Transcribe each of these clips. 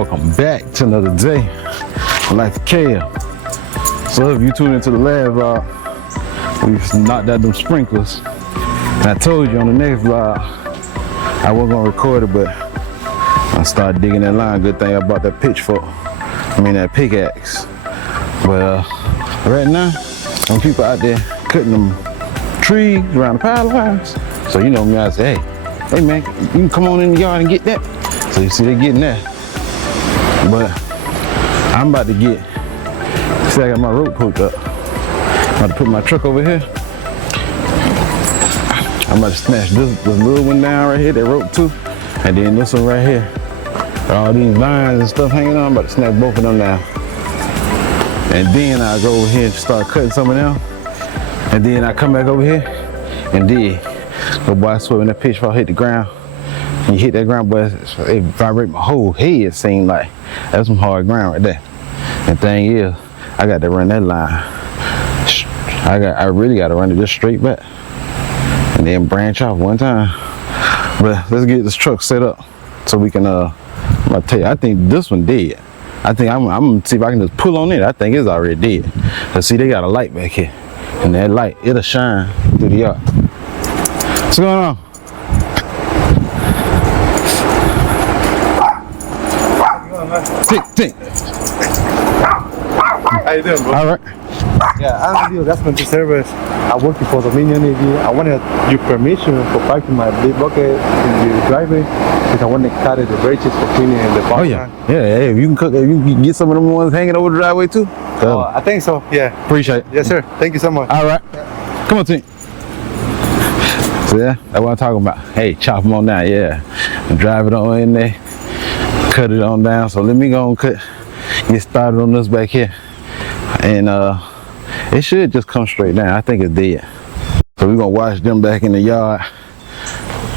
welcome back to another day of Life of Kale. So if you tuned into the last vlog, we knocked out them sprinklers. And I told you on the next vlog, I wasn't gonna record it, but I started digging that line. Good thing I bought that pitchfork, that pickaxe. But right now, some people out there cutting them trees around the power lines. So you know me, I say, hey man, you can come on in the yard and get that. So you see they getting that. But I'm about to get, see I got my rope hooked up. I'm about to put my truck over here. I'm about to snatch this little one down right here, that rope too. And then this one right here. All these vines and stuff hanging on, I'm about to snatch both of them down. And then I go over here and start cutting some of them. And then I come back over here and dig. But boy, I swear when that pitchfork hit the ground, and you hit that ground, boy, it vibrate my whole head. It seemed like that's some hard ground right there. And the thing is, I got to run that line. I really got to run it just straight back. And then branch off one time. But let's get this truck set up so we can, I'm gonna tell you, I think this one dead. I think I'm gonna see if I can just pull on it. I think it's already dead. But see, they got a light back here. And that light, it'll shine through the yard. What's going on? Tick. How you doing, bro? All right. Yeah, I'm the investment service. I'm working for Dominion AV. I wanted your permission for parking my big bucket in the driveway because I want to cut the bridges for cleaning the park. Oh yeah. Yeah, hey, if you can cook, if you can get some of them ones hanging over the driveway too. I think so, yeah. Appreciate it. Yes, sir. Thank you so much. All right. Yeah. Come on, team. So yeah, that's what I'm talking about. Hey, chop them on down, yeah. And drive it on in there, cut it on down. So let me go and get started on this back here. And it should just come straight down. I think it's dead. So we're gonna wash them back in the yard.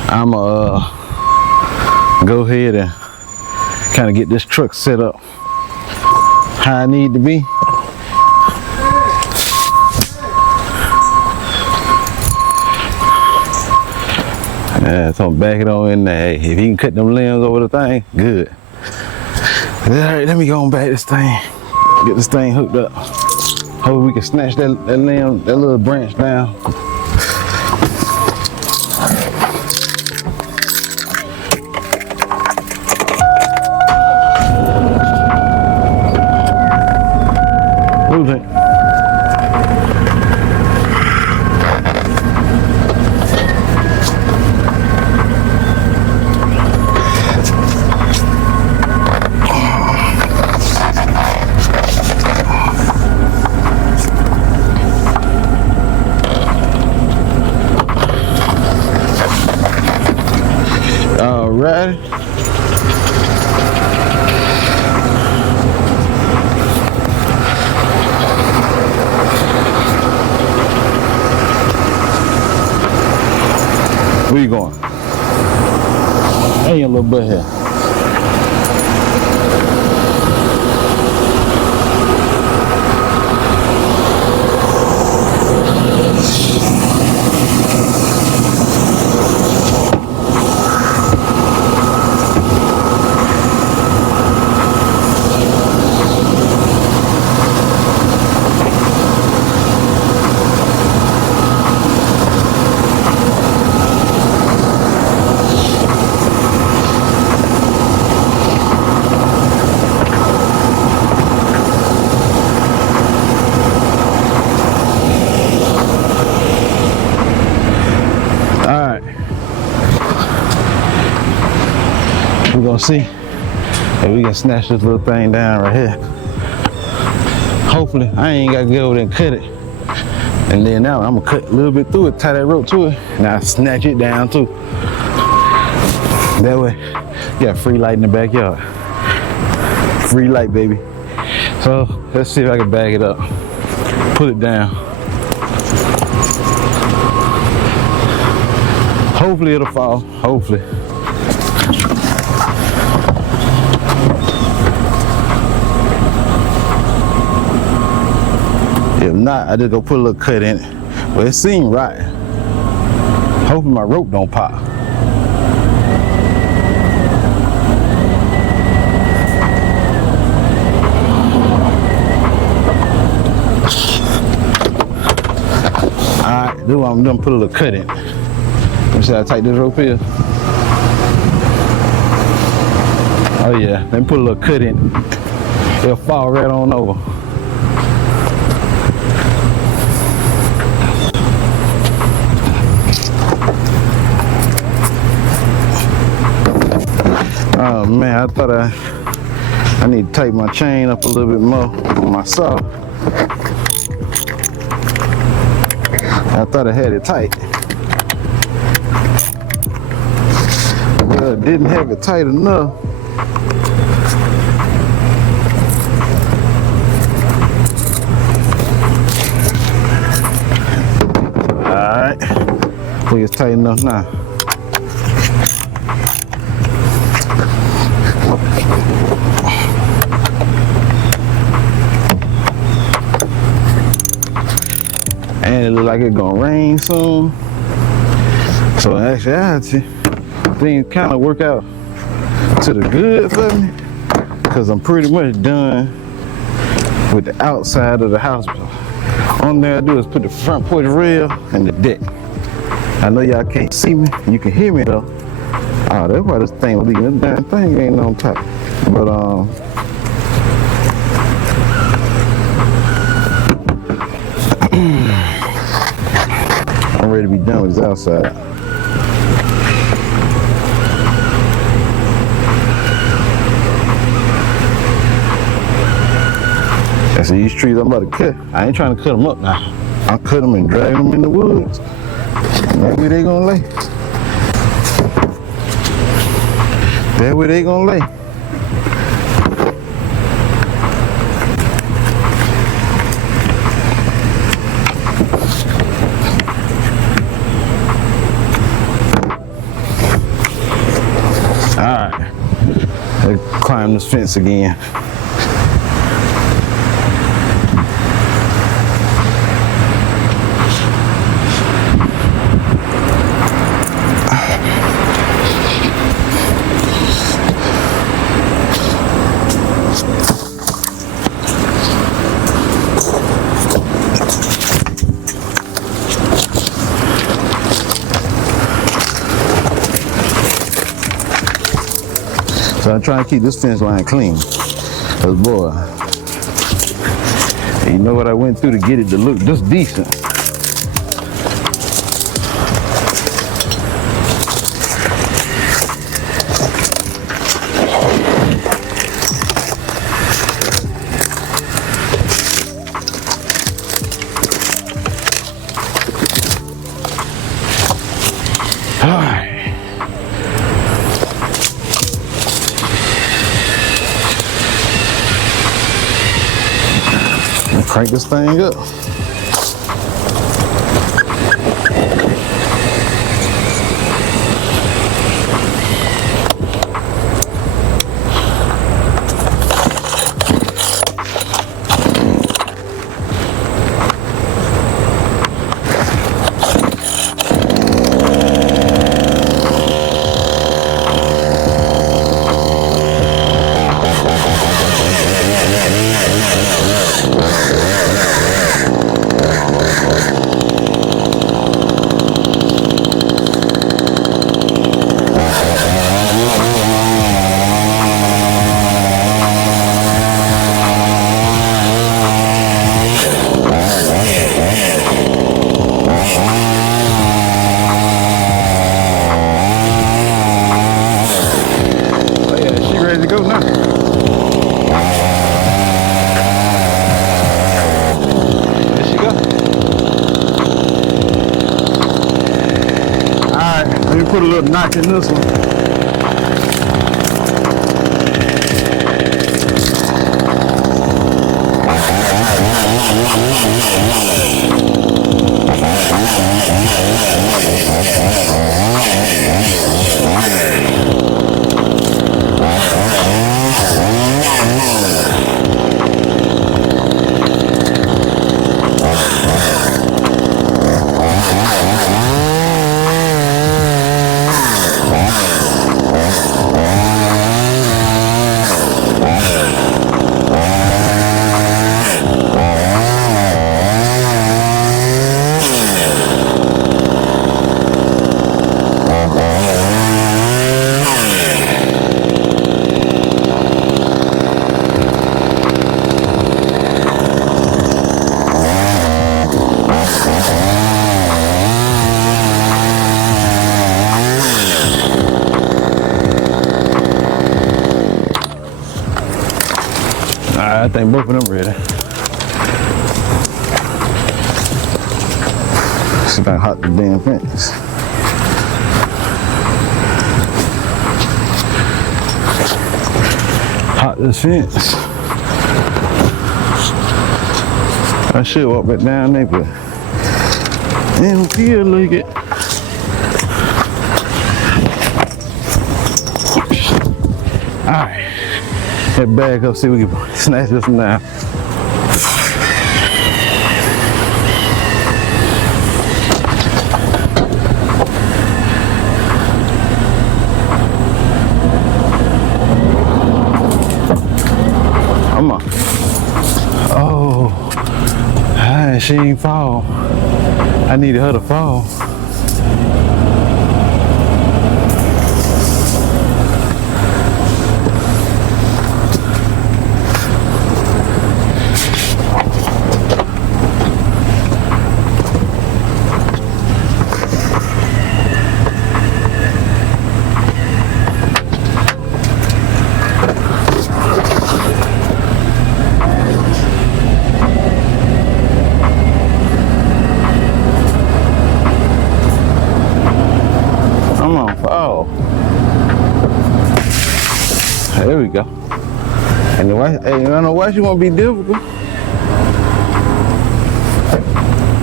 I'ma go ahead and kind of get this truck set up how I need to be. Yeah, so back it on in there. Hey, if you can cut them limbs over the thing, good. All right, let me go on back this thing. Get this thing hooked up. Hope we can snatch that limb, that little branch down. Move it. Right. Where you going? Hey, your little butt here. We're gonna see if we can snatch this little thing down right here. Hopefully, I ain't gotta go over there and cut it. And then now I'm gonna cut a little bit through it, tie that rope to it, and I snatch it down too. That way, you got free light in the backyard. Free light, baby. So let's see if I can bag it up, put it down. Hopefully it'll fall, hopefully. If not, I just go put a little cut in it. But it seemed right. Hoping my rope don't pop. do what I'm doing, put a little cut in. Let me see how tight this rope is. Oh yeah, let me put a little cut in. It'll fall right on over. Oh man, I thought I need to tighten my chain up a little bit more on my saw. I thought I had it tight. But I didn't have it tight enough. Alright, I think it's tight enough now. And it look like it's gonna rain soon. So in actuality, things kind of work out to the good for me, because I'm pretty much done with the outside of the house. Only thing I do is put the front porch rail and the deck. I know y'all can't see me, you can hear me though. Oh, that's why this thing leaking. This damn thing ain't on top. But I'm ready to be done with this outside. That's these trees I'm about to cut. I ain't trying to cut them up now. I'll cut them and drag them in the woods. Maybe they gonna lay. That's where they gonna lay. Alright, let's climb this fence again. So I'm trying to keep this fence line clean. Cause boy, you know what I went through to get it to look this decent. All right. Crank this thing up. Put a little notch in this one. think both of them ready. See if I can hop the damn fence. Hop this fence. I should walk back down there, but it don't feel like it. Alright, head back up, see if we can snatch this one down. Come on. Oh, she ain't fall. I needed her to fall. There we go. And the wife, hey, I don't know why she won't be difficult.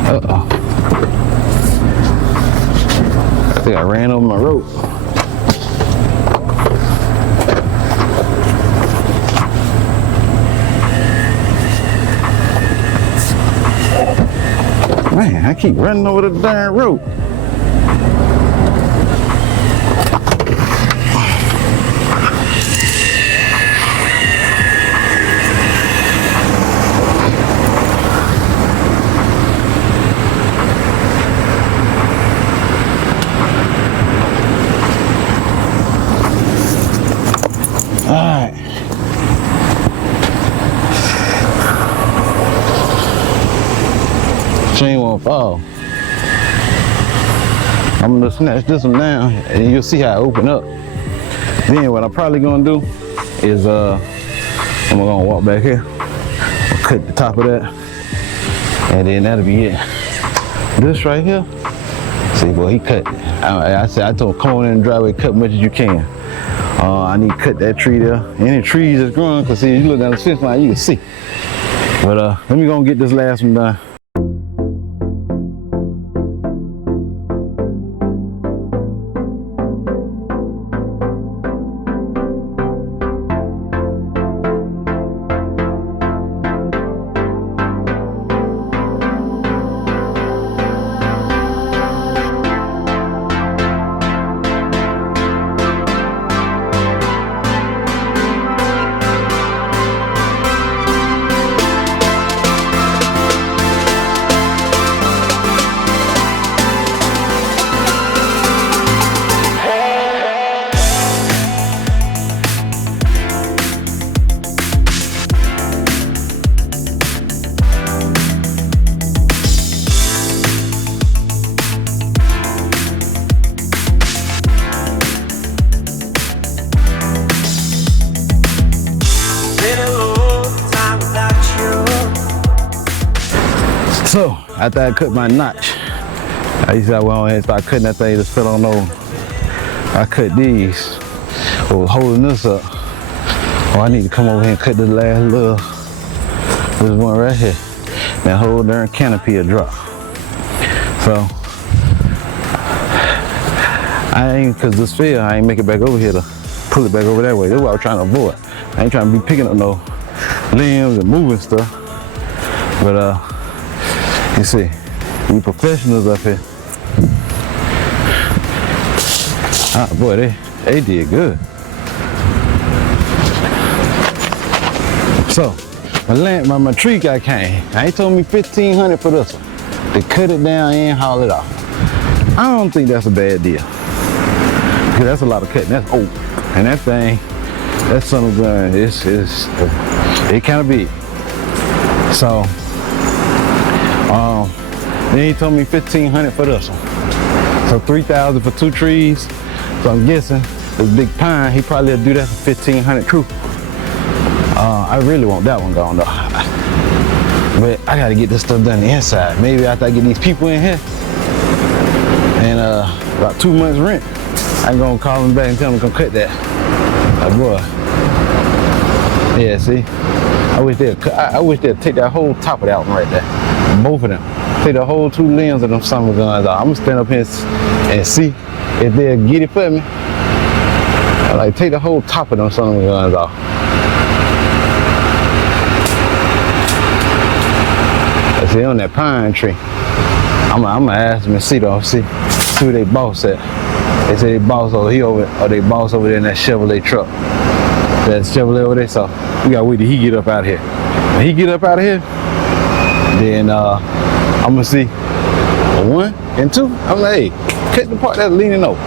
Uh-oh. I think I ran over my rope. Man, I keep running over the darn rope. Alright. She ain't won't fall. I'm gonna snatch this one down and you'll see how it open up. Then what I'm probably gonna do is I'm gonna walk back here, cut the top of that, and then that'll be it. This right here, see, boy, he cut. I told him, come on in the driveway, cut as much as you can. I need to cut that tree there. Any trees that's growing, cause see, you look down the fence line, you can see. But let me go get this last one done. So, after I cut my notch, I used to go on and start cutting that thing, just fell on over. I cut these, I was holding this up. Oh, I need to come over here and cut this last little, this one right here. That whole darn canopy will drop. So, cause this fell, I ain't make it back over here to pull it back over that way. That's what I was trying to avoid. I ain't trying to be picking up no limbs and moving stuff. But you see, we professionals up here. Ah, boy, they did good. So, my tree guy came. He told me $1,500 for this one. To cut it down and haul it off. I don't think that's a bad deal. Because that's a lot of cutting, that's oak. And that thing, that son of a gun, it kind of big. So, then he told me $1,500 for this one. So $3,000 for 2 trees. So I'm guessing this big pine, he probably will do that for $1,500 too. I really want that one gone though. But I gotta get this stuff done the inside. Maybe after I get these people in here and about 2 months rent, I'm gonna call them back and tell them to come cut that. Like, boy. Yeah, see? I wish they'd take that whole top of that one right there. Both of them. Take the whole 2 limbs of them summer guns off. I'm gonna stand up here and see if they'll get it for me. Like, take the whole top of them summer guns off. I see on that pine tree. I'm gonna ask them and see though, see who they boss at. They say they boss over here or they boss over there in that Chevrolet truck. That Chevrolet over there, so we gotta wait till he get up out of here. When he get up out of here, then I'm gonna see 1 and 2. I'm like, hey, cut the part that's leaning over.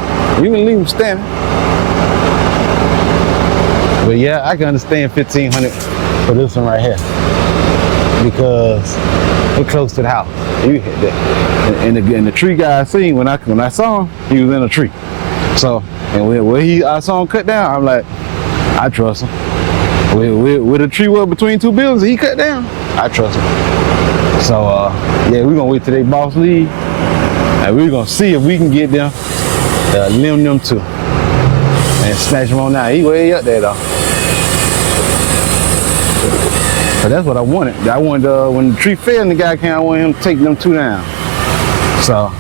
You can leave him standing. But yeah, I can understand $1,500 for this one right here because we're close to the house. You hit that, and the tree guy I seen when I saw him, he was in a tree. So, and when I saw him cut down, I'm like, I trust him. With a tree well between 2 buildings, he cut down. I trust him. So, yeah, we're gonna wait till they boss leave, and we're gonna see if we can get them, limb them too, and snatch them on out. He way up there though. But that's what I wanted. I wanted when the tree fell and the guy came, I wanted him to take them 2 down. So.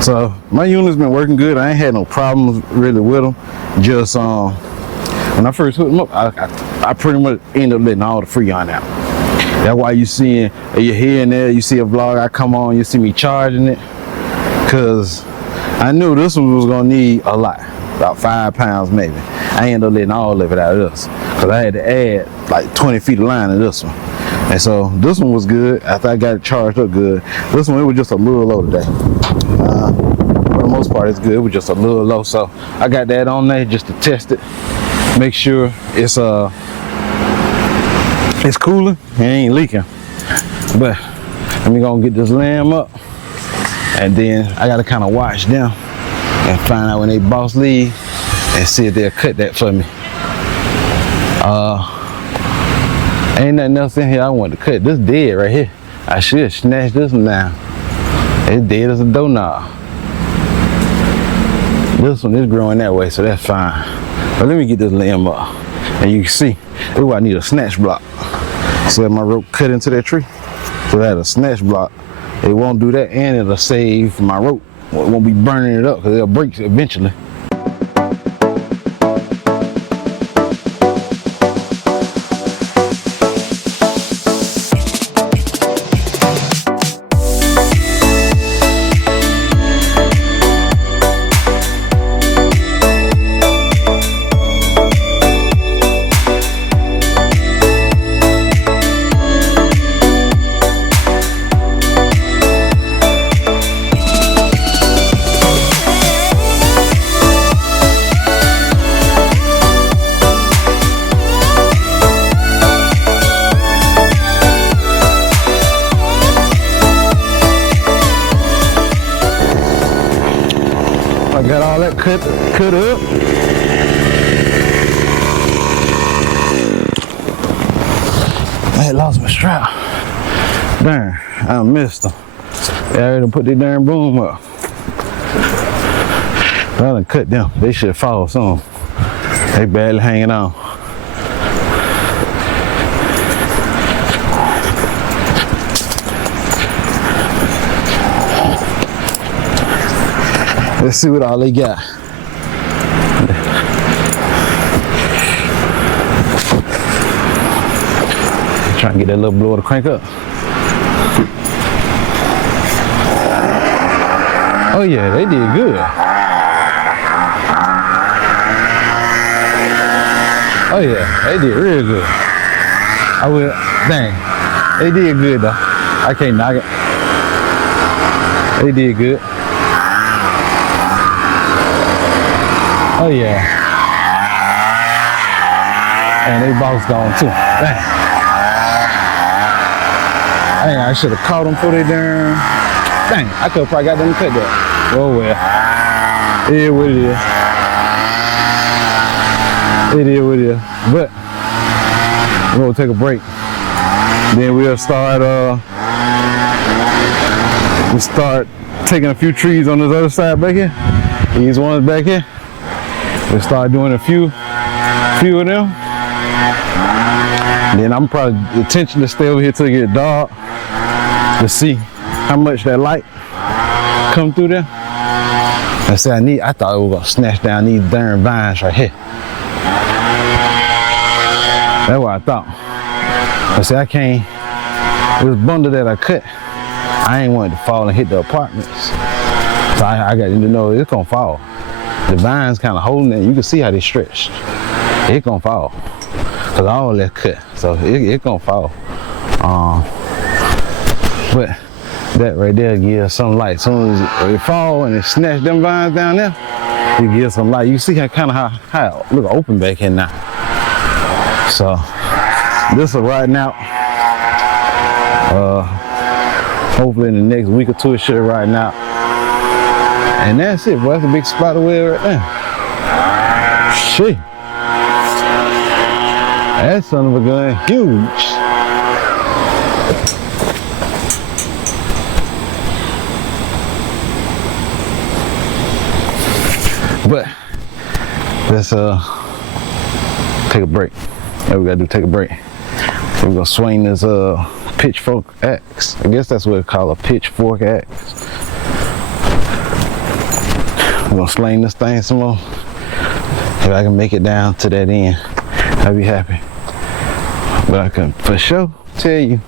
So my unit's been working good. I ain't had no problems really with them. Just when I first hooked them up, I pretty much ended up letting all the Freon out. That's why you seeing here and there, you see a vlog I come on, you see me charging it, cause I knew this one was gonna need a lot, about 5 pounds maybe. I ended up letting all of it out of this, cause I had to add like 20 feet of line to this one. And so this one was good after I got it charged up good. This one, it was just a little low today. For the most part, it's good. It was just a little low. So I got that on there just to test it. Make sure it's cooling and ain't leaking. But let me go get this lamb up. And then I gotta kind of watch them and find out when they boss leave and see if they'll cut that for me. Ain't nothing else in here I want to cut. This dead right here. I should snatch this one down. It's dead as a doorknob. This one is growing that way, so that's fine. But let me get this limb up. And you can see, ooh, I need a snatch block. See how my rope cut into that tree? So I had a snatch block. It won't do that, and it'll save my rope. It won't be burning it up because it'll break eventually. I got all that cut up. I had lost my strap. Darn, I missed them. They already put their darn boom up. I done cut them. They should fall soon. They barely hanging on. Let's see what all they got. Trying to get that little blower to crank up. Oh yeah, they did good. Oh yeah, they did real good. I will, dang, they did good though. I can't knock it. They did good. Oh yeah. And they boss gone too. Dang. I should have caught them for their darn. Dang, I could have probably got them to cut that. Oh well. It is what it is. It is what it is. But we're gonna take a break. Then we'll start taking a few trees on this other side back here. These ones back here. We'll start doing a few of them. Then I'm probably intention to stay over here till it get dark to see how much that light come through there. I said I thought we were gonna snatch down these darn vines right here. That's what I thought. I said I can't. This bundle that I cut, I ain't want it to fall and hit the apartments. So I got to know it's gonna fall. The vines kind of holding it. You can see how they stretched. It's gonna fall. Cause all that cut, so it gonna fall. But that right there gives some light. As soon as it fall and it snatch them vines down there, it gives some light. You see how it look open back here now. So this will ride out. Hopefully in the next week or two it should ride out. And that's it, boy. That's a big spider web right there. Shit. That son of a gun, huge. But let's take a break. Yeah, we gotta do take a break. We're gonna swing this pitchfork axe. I guess that's what it's called, a pitchfork axe. We're gonna sling this thing some more. If I can make it down to that end, I'll be happy. But I can for sure tell you,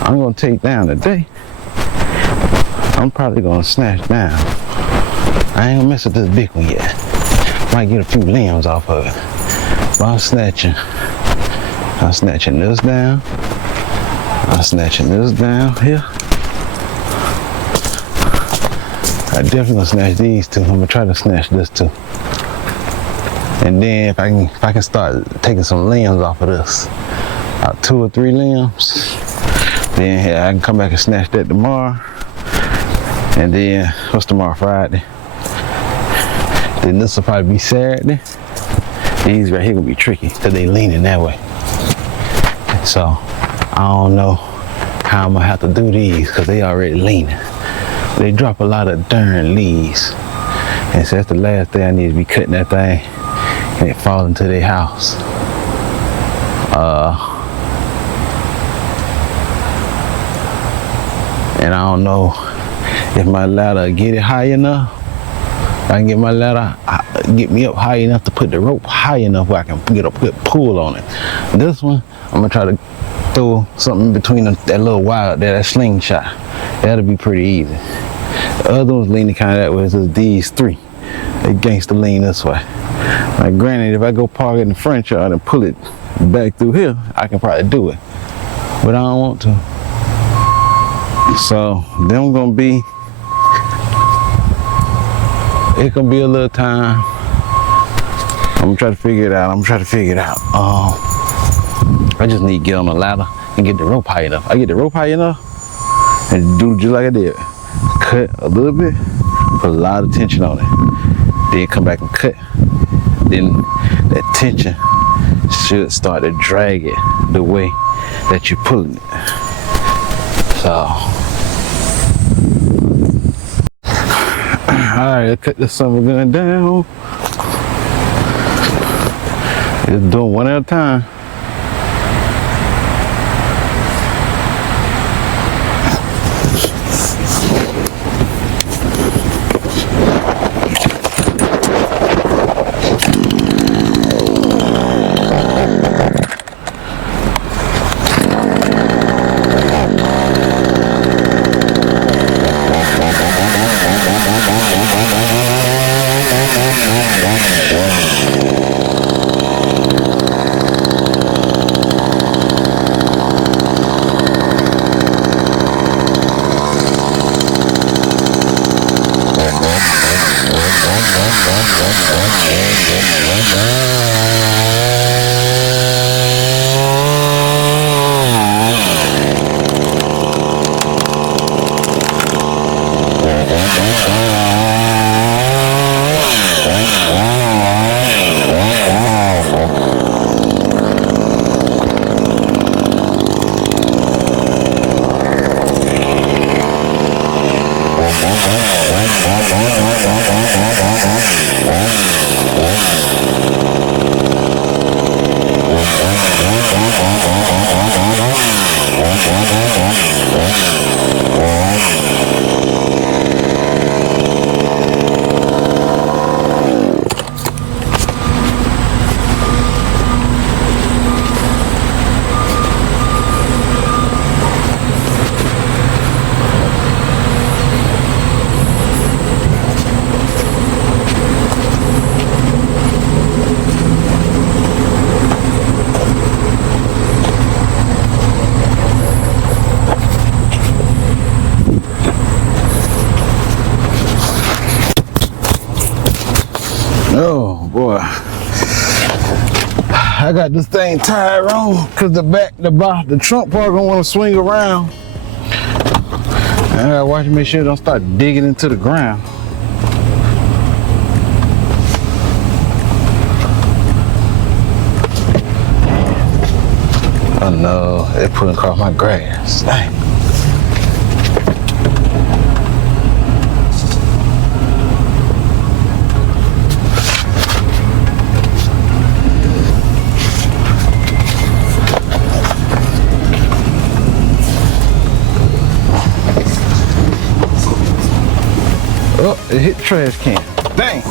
I'm gonna take down today. I'm probably gonna snatch down. I ain't gonna mess with this big one yet. Might get a few limbs off of it. But I'm snatching this down. I'm snatching this down here. I definitely gonna snatch these two. I'm gonna try to snatch this too. And then if I can start taking some limbs off of this, about 2 or 3 limbs, then yeah, I can come back and snatch that tomorrow. And then what's tomorrow? Friday. Then this will probably be Saturday. These right here gonna be tricky because they leaning that way. So I don't know how I'm gonna have to do these because they already leaning. They drop a lot of darn leaves. And so that's the last thing I need to be cutting that thing and it fall into their house. And I don't know if my ladder get it high enough. If I can get my ladder, get me up high enough to put the rope high enough where I can get a good pull on it. This one, I'm gonna try to throw something in between that little wire there, that slingshot. That'll be pretty easy. The other one's leaning kind of that way, so it's these 3. They gangsta lean this way. Now granted, if I go park it in the front yard and pull it back through here, I can probably do it. But I don't want to. So them gonna be, it's gonna be a little time. I'm gonna try to figure it out. I just need to get on the ladder and get the rope high enough. I get the rope high enough and do just like I did. Cut a little bit, put a lot of tension on it. Then come back and cut. Then that tension should start to drag it the way that you're pulling it. So, alright, let's cut this summer gun down. Just do it one at a time. got this thing tied wrong because the trunk part gonna want to swing around. I gotta watch to make sure it don't start digging into the ground. Oh no, they're pulling across my grass. Dang. Oh, it hit the trash can. Dang.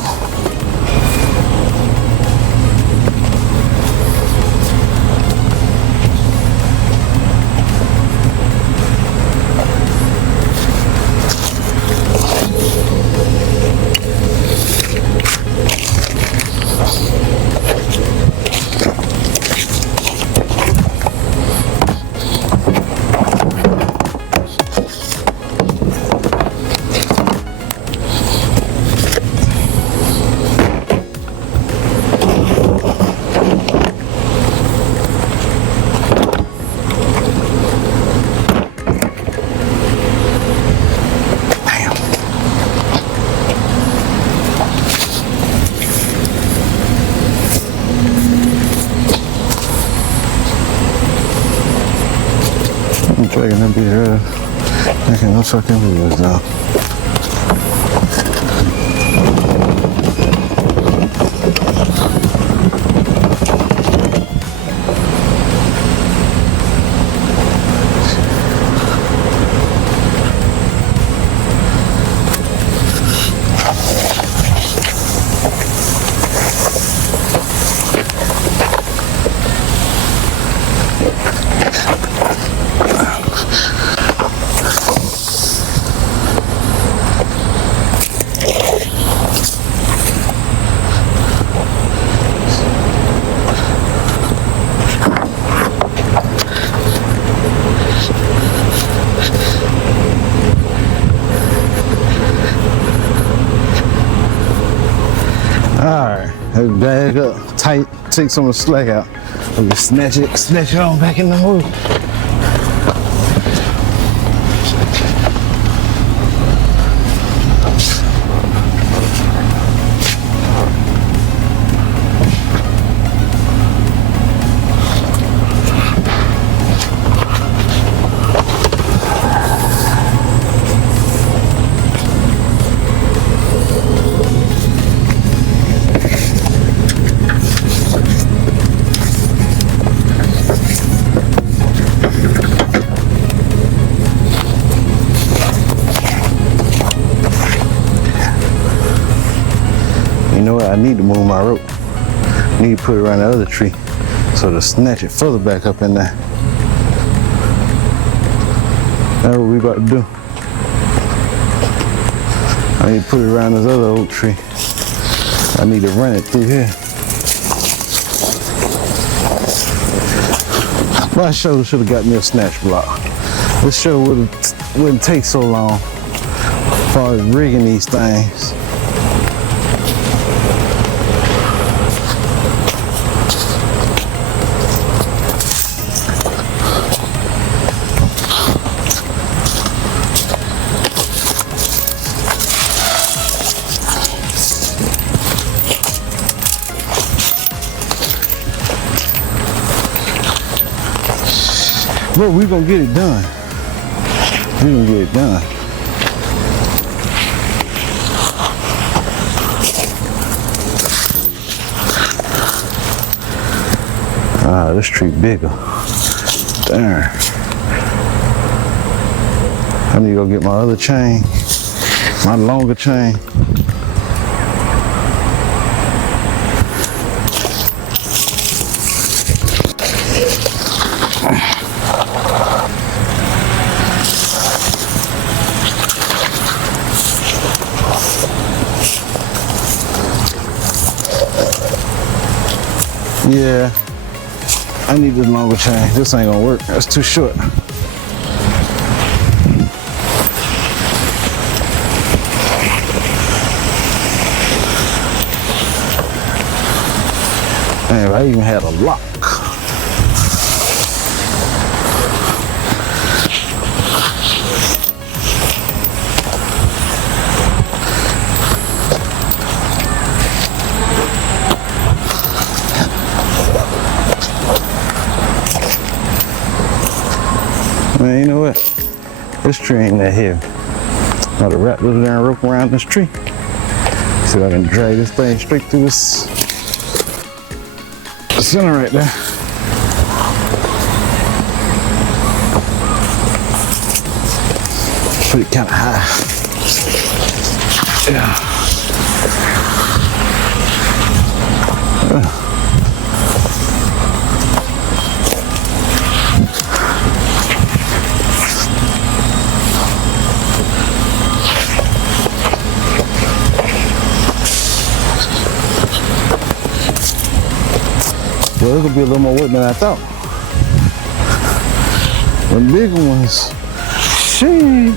I'm dragging that bitch making no fucking videos now. Alright, bag up, tight, take some of the slack out. And just snatch it on back in the hole. You know what? I need to move my rope. I need to put it around the other tree so to snatch it further back up in there. That's what we about to do. I need to put it around this other oak tree. I need to run it through here. But I sure should have got me a snatch block. This sure wouldn't take so long as far as rigging these things. Bro, we gonna get it done. We gonna get it done. Ah, this tree bigger. Darn. I need to go get my other chain, my longer chain. Yeah, I need this longer chain. This ain't gonna work. That's too short. Damn. Man, I even had a lock. Man, you know what? This tree ain't that heavy. I'm gonna wrap this damn rope around this tree. See if I can drag this thing straight through this center right there. Put it kind of high. Yeah. Well, it could be a little more work than I thought. The bigger ones, shit.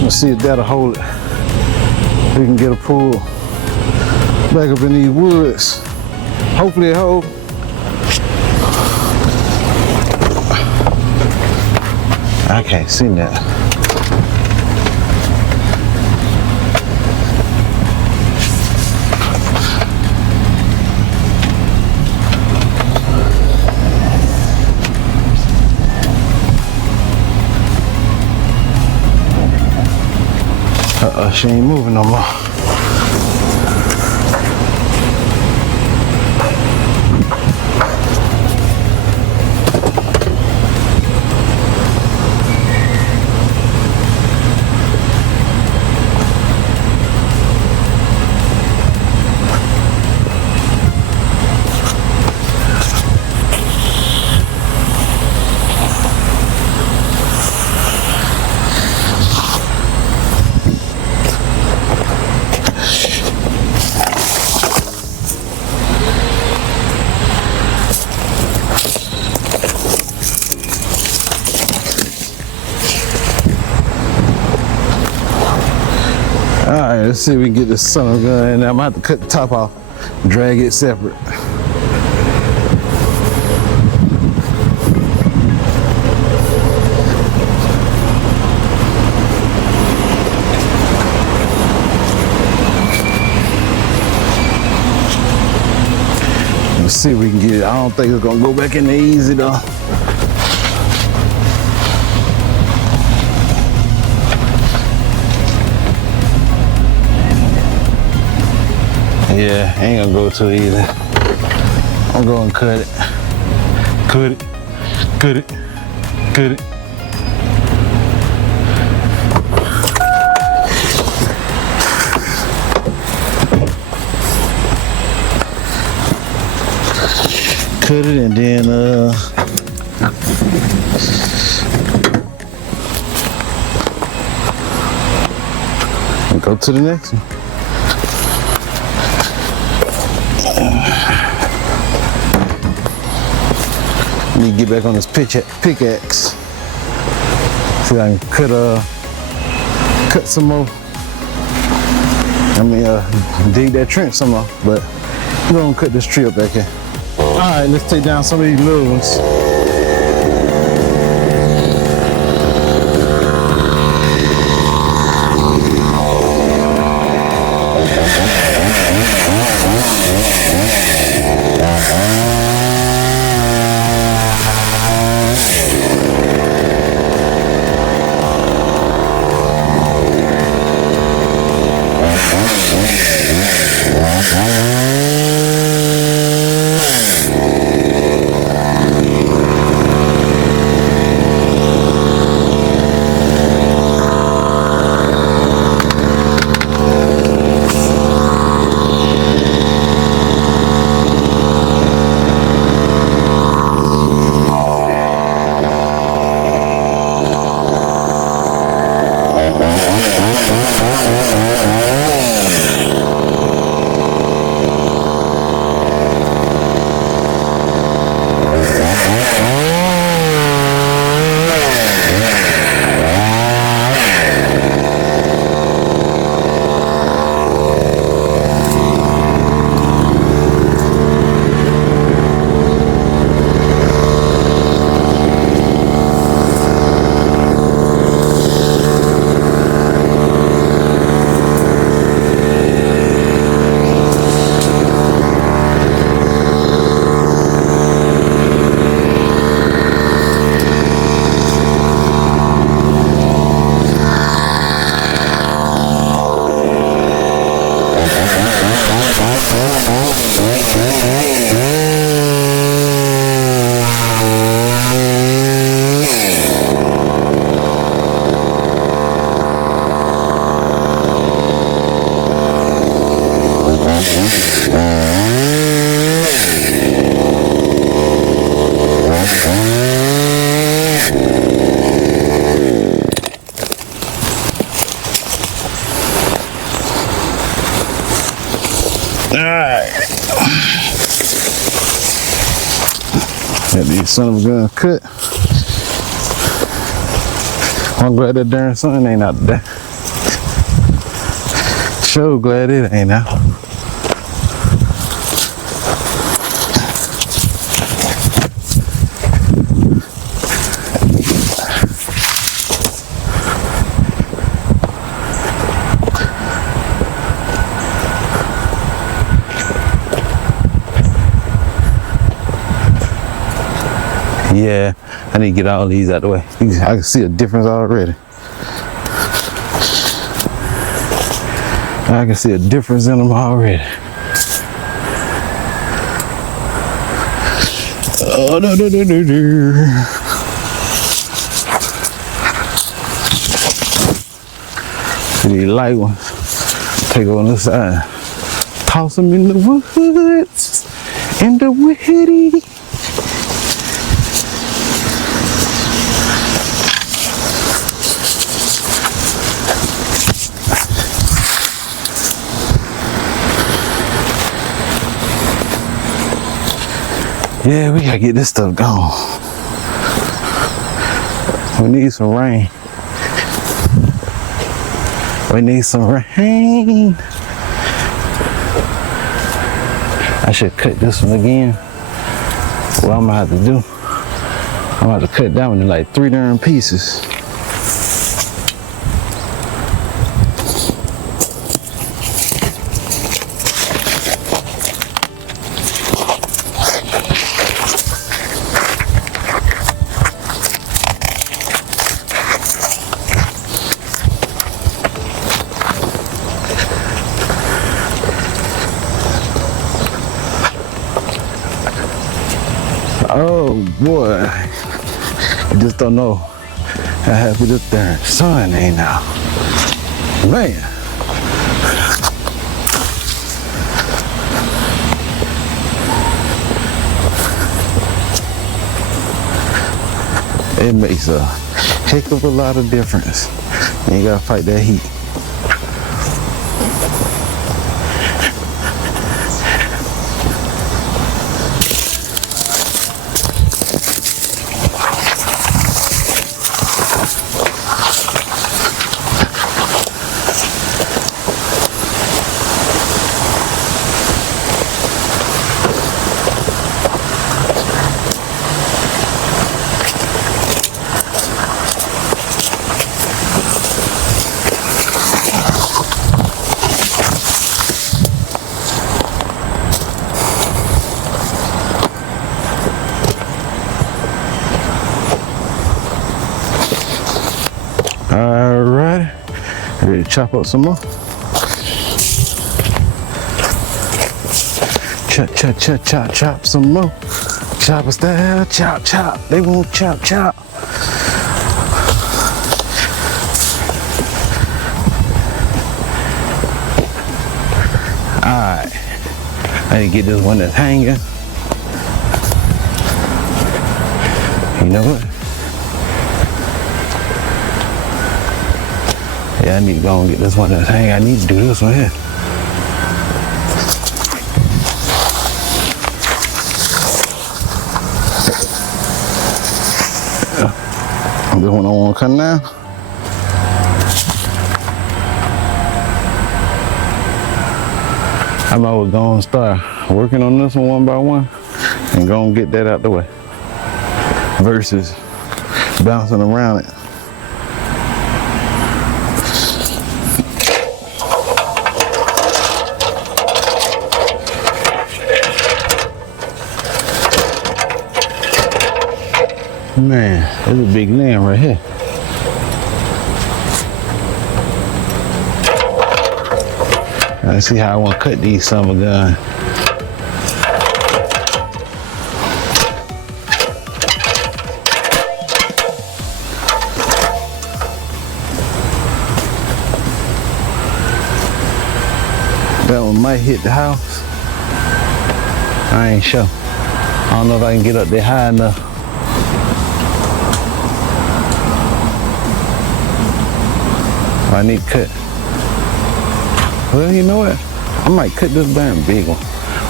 Let's see if that'll hold it. We can get a pull back up in these woods. Hopefully it holds. I can't see that. She ain't moving no more. Alright, let's see if we can get this son of a gun in there. I'm gonna have to cut the top off, drag it separate. Let's see if we can get it. I don't think it's gonna go back in there easy though. Yeah, ain't gonna go too easy. I'm gonna cut it. Cut it. Cut it. Cut it. Cut it and then go to the next one. Need to get back on this pickaxe. See if I can cut some more. I mean, dig that trench some more. But we're gonna cut this tree up back here. All right, let's take down some of these little ones. Alright. Got these son of a gun cut. I'm glad that darn sun ain't out there. Sure glad it ain't out. Yeah, I need to get all these out of the way. I can see a difference already. I can see a difference in them already. Oh, no. See these light ones. Take on this side. Toss them in the woods. In the woody. Yeah, we gotta get this stuff gone. We need some rain. We need some rain. I should cut this one again. What I'm gonna have to do, I'm gonna have to cut that one in like 3 darn pieces. Oh boy, I just don't know how happy this darn sun ain't now. Man. It makes a heck of a lot of difference. And you gotta fight that heat. Alright, ready to chop up some more. Chop, chop, chop, chop, chop some more. Chopper style, chop, chop. They won't chop, chop. Alright. I need to get this one that's hanging. You know what? Yeah, I need to go and get this one that's hanging. I need to do this one here. This one I want to come down. I might well go and start working on this one by one and go and get that out the way versus bouncing around it. Man, there's a big limb right here. Let's see how I want to cut these summer gun. That one might hit the house. I ain't sure. I don't know if I can get up there high enough. I need to cut. Well, you know what? I might cut this damn big one.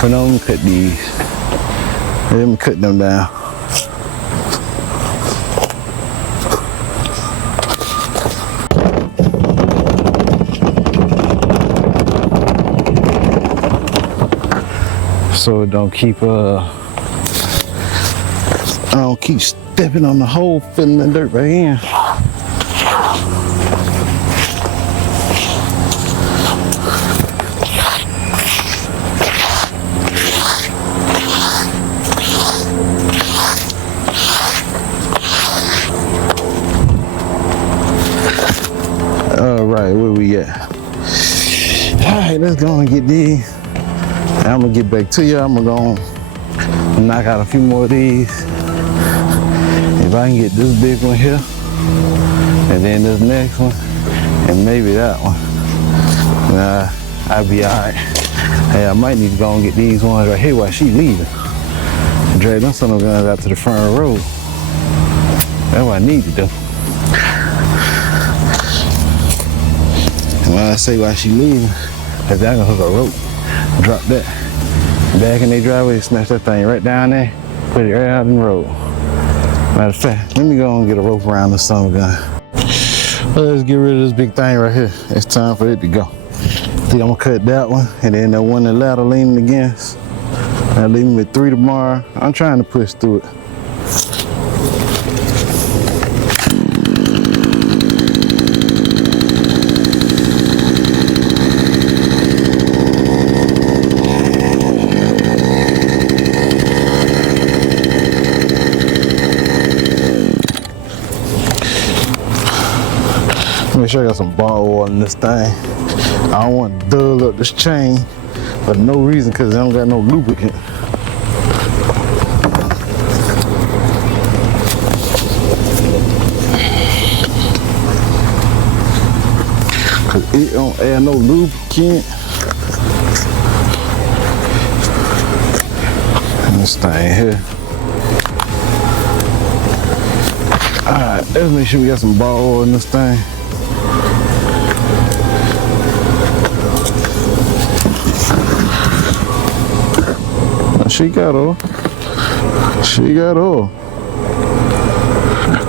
But no, let me cut these. Let me cut them down. So it don't keep I don't keep stepping on the hole, filling the dirt right in. Alright, where we at? Alright, let's go and get these. I'm gonna get back to you. I'm gonna go knock out a few more of these. If I can get this big one here, and then this next one, and maybe that one, I'll be alright. Hey, I might need to go and get these ones right here while she leaving. Drag them son of guns out to the front of the road. That's what I need to do. And when I say while she leaving, if I can hook a rope, drop that back in their driveway, snatch that thing right down there, put it right out in the road. Matter of fact, let me go and get a rope around the summer gun. Well, let's get rid of this big thing right here. It's time for it to go. I think I'm gonna cut that one, and then the one the ladder leaning against. I'll leave me at 3 tomorrow. I'm trying to push through it. Make sure I got some bar oil in this thing. I don't want to dull up this chain for no reason, because I don't got no lubricant. Cause it don't add no lubricant. And this thing here. Alright, let's make sure we got some bar oil in this thing. She got oil. She got oil.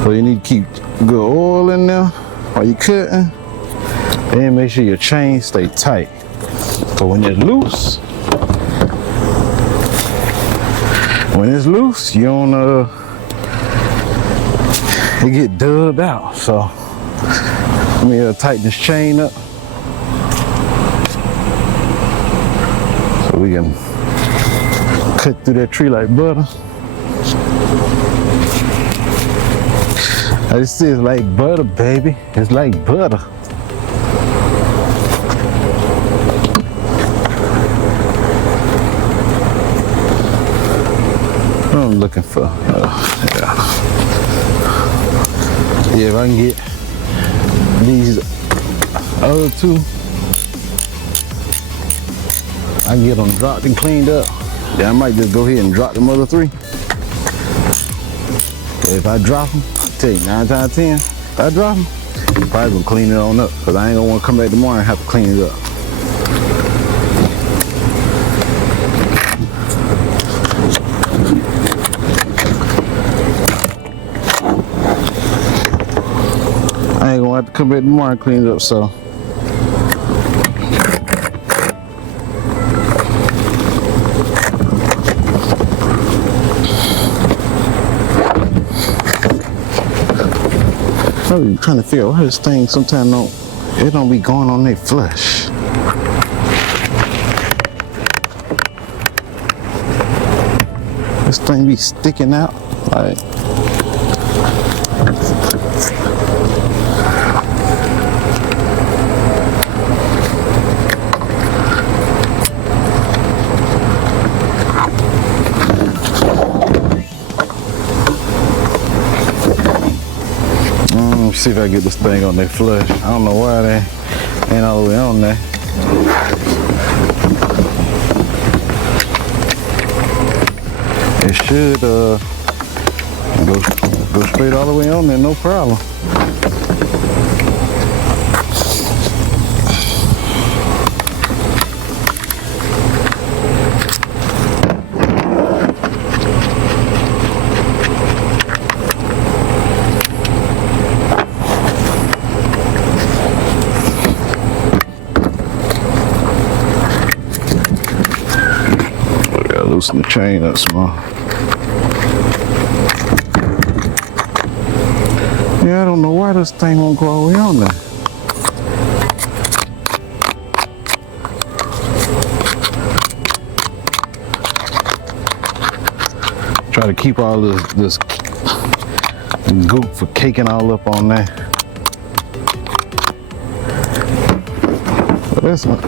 So you need to keep good oil in there while you cutting. And make sure your chain stay tight. So when it's loose, you don't it get dubbed out. So let me tighten this chain up so we can cut through that tree like butter. I just see it's like butter, baby. It's like butter. I'm looking for. Yeah. Yeah, if I can get these other two, I can get them dropped and cleaned up. Then I might just go ahead and drop them other three. If I drop them, I tell you 9 times 10, if I drop them, I'm probably gonna clean it on up because I ain't gonna want to come back tomorrow and have to clean it up. I ain't gonna have to come back tomorrow and clean it up, so. I'm trying to figure out why this thing sometimes don't be going on their flush. This thing be sticking out like. Let me see if I get this thing on their flush. I don't know why they ain't all the way on there. It should go straight all the way on there, no problem. Loosen the chain up small. Yeah, I don't know why this thing won't go all the way on there. Try to keep all this goop for caking all up on there. But that's not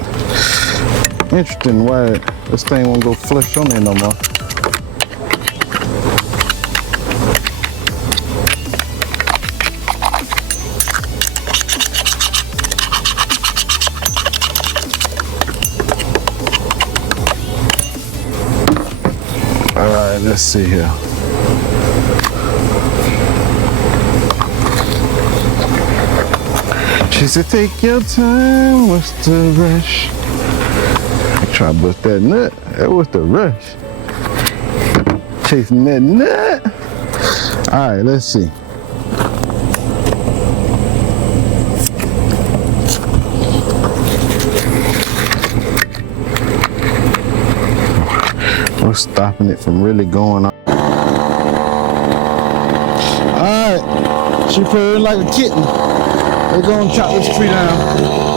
interesting why this thing won't go flush on there no more. All right, let's see here. She said, take your time, what's the rush? Try to bust that nut. That was the rush. Chasing that nut. All right, let's see. We're stopping it from really going on. All right, she purring like a kitten. We're gonna chop this tree down.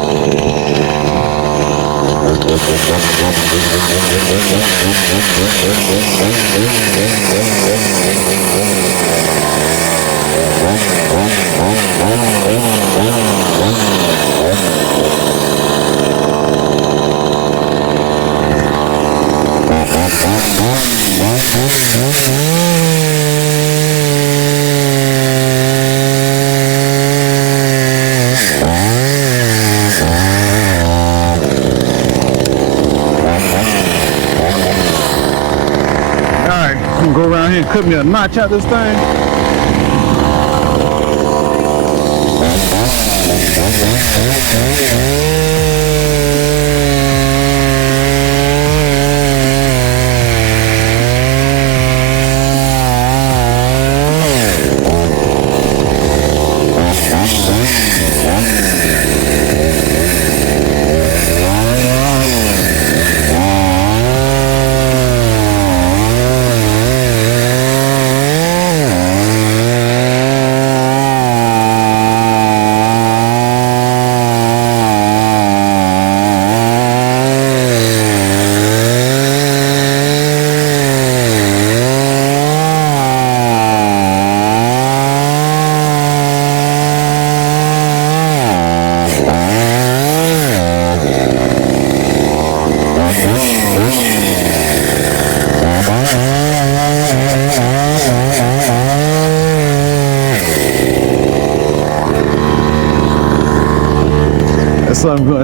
Go around here and cut me a notch out this thing.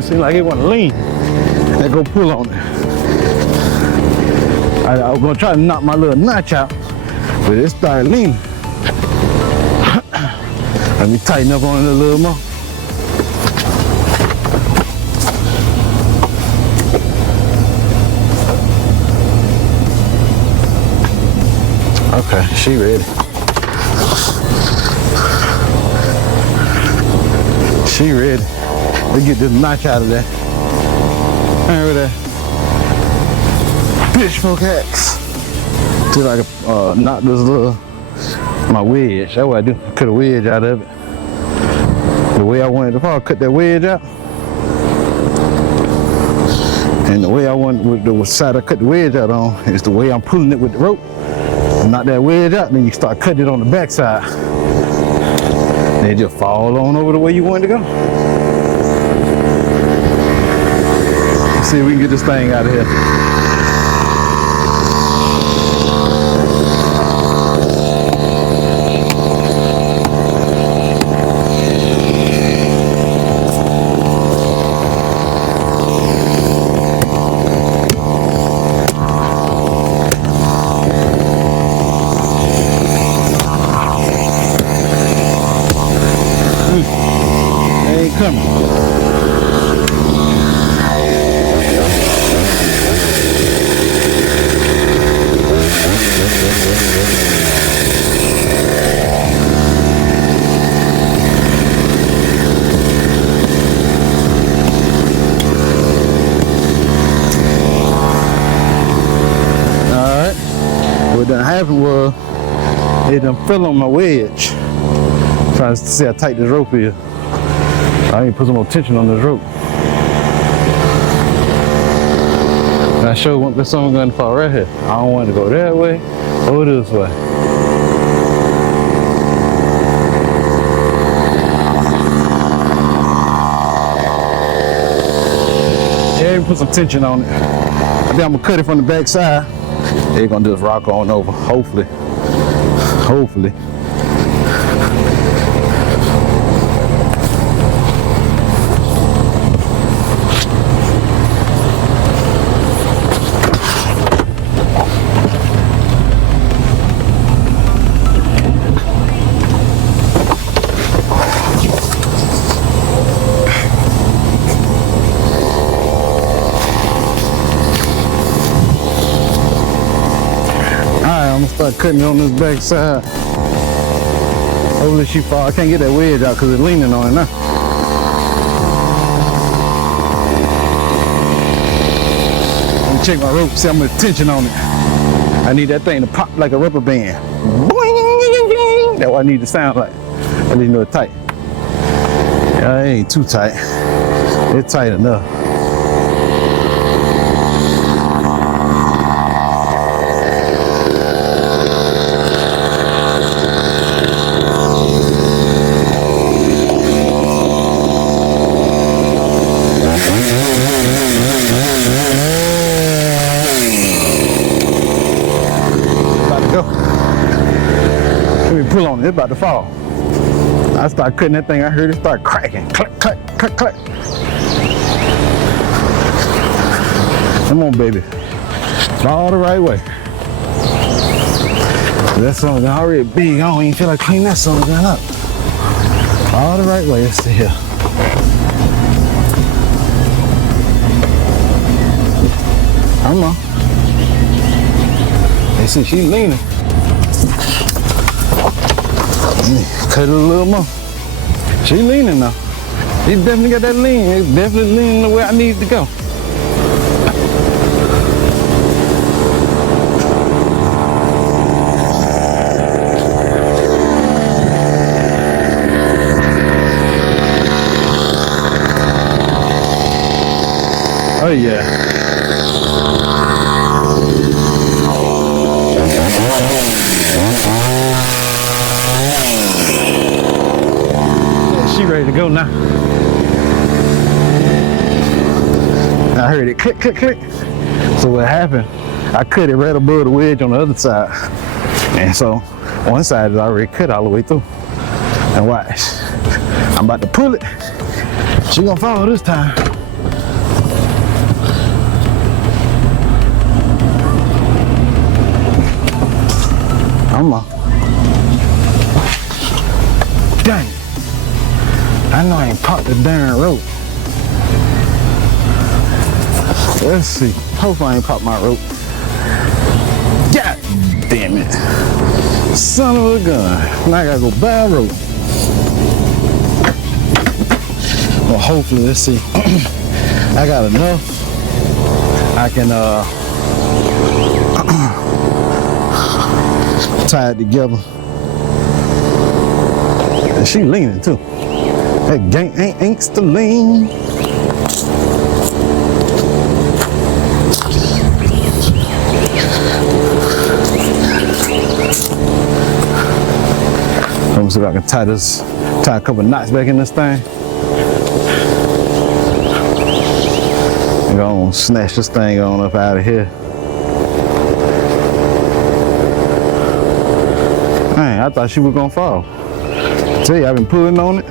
It seemed like it wasn't lean. They go pull on it. I was gonna try to knock my little notch out, but it started leaning. Let me tighten up on it a little more. Okay, she ready. She ready. Let's get this notch out of there. Remember that pitchfork axe. Till I can knock this little, my wedge. That's what I do. Cut a wedge out of it. The way I wanted to fall, cut that wedge out. And the way I want, with the side I cut the wedge out on, is the way I'm pulling it with the rope. Knock that wedge out, then you start cutting it on the back side. They just fall on over the way you want it to go. Let's see if we can get this thing out of here. Coming. Alright. What done happened was it done fell on my wedge. Trying to see how tight this rope is. I need to put some more tension on this rope. And I sure want this song gun to fall right here. I don't want it to go that way or this way. Yeah, put some tension on it. I think I'm gonna cut it from the back side. They're gonna just rock on over, hopefully. Hopefully. I'm gonna start cutting it on this back side. Hopefully she fall. I can't get that wedge out because it's leaning on it now. Let me check my rope, see how much tension on it. I need that thing to pop like a rubber band. That's what I need to sound like. I need to know it's tight. Yeah, it ain't too tight. It's tight enough. Pull on it, it's about to fall. I start cutting that thing, I heard it start cracking. Clack, clack, clack, clack. Come on, baby. All the right way. That song already big. I don't even feel like cleaning that song up. All the right way, let's see here. Come on. They see she's leaning. Cut it a little more. She leaning now. She definitely got that lean. It's definitely leaning the way I need it to go. Oh yeah. She ready to go now. I heard it click, click, click. So what happened, I cut it right above the wedge on the other side. And so one side is already cut all the way through. And watch, I'm about to pull it. She gonna fall this time. rope. Let's see. Hopefully I ain't pop my rope. God damn it. Son of a gun. Now I gotta go buy a rope. Well, hopefully, let's see. I got enough. I can tie it together. And she leaning too. That gang ain't angsta lean. Let me see if I can tie a couple knots back in this thing. I'm gonna snatch this thing on up out of here. Man, I thought she was gonna fall. I tell you, I've been pulling on it.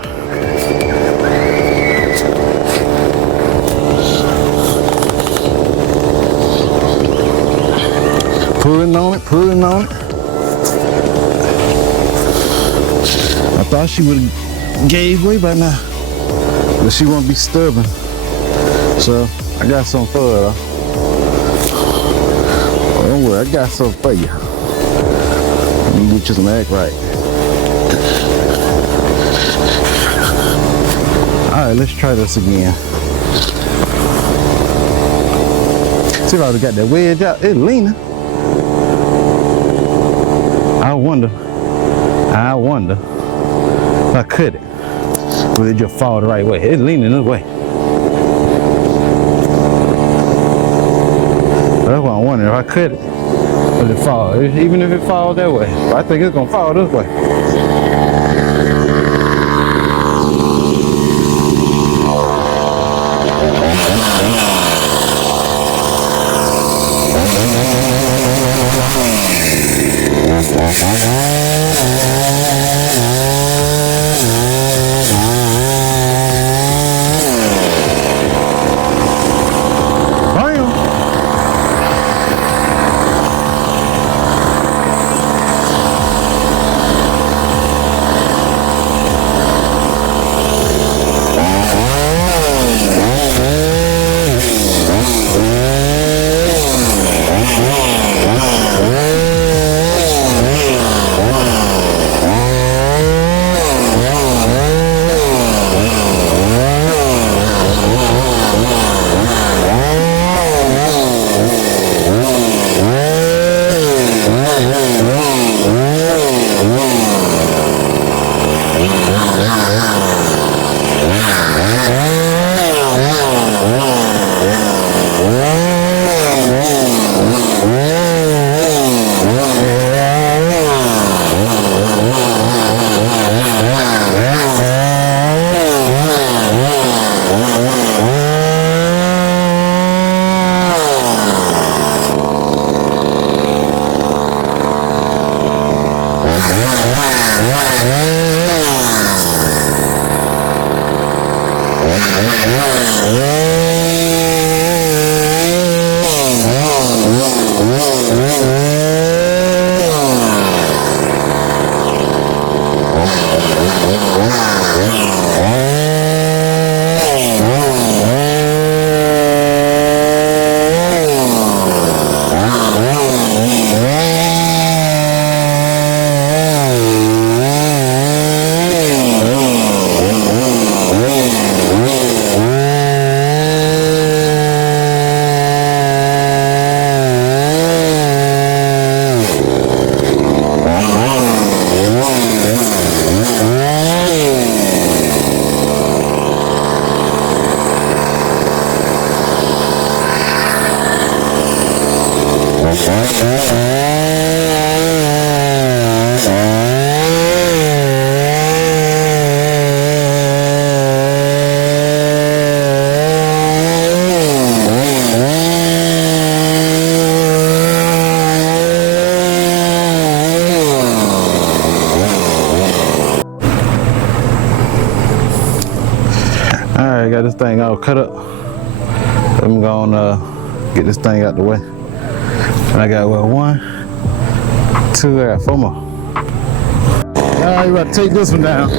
Pulling on it. I thought she would have gave way by now, but she won't be stubborn. So I got something for her. Don't worry, I got something for you. Let me get you some act right. All right, let's try this again. See if I would've got that wedge out. It's leaning. I wonder if I cut it, would it just fall the right way? It's leaning this way. That's what I'm wondering. If I cut it, will it fall? Even if it falls that way, but I think it's gonna fall this way. Alright, got this thing all cut up. I'm gonna get this thing out the way. And I got what, 1, 2, I got 4 more. Alright, you about to take this one down.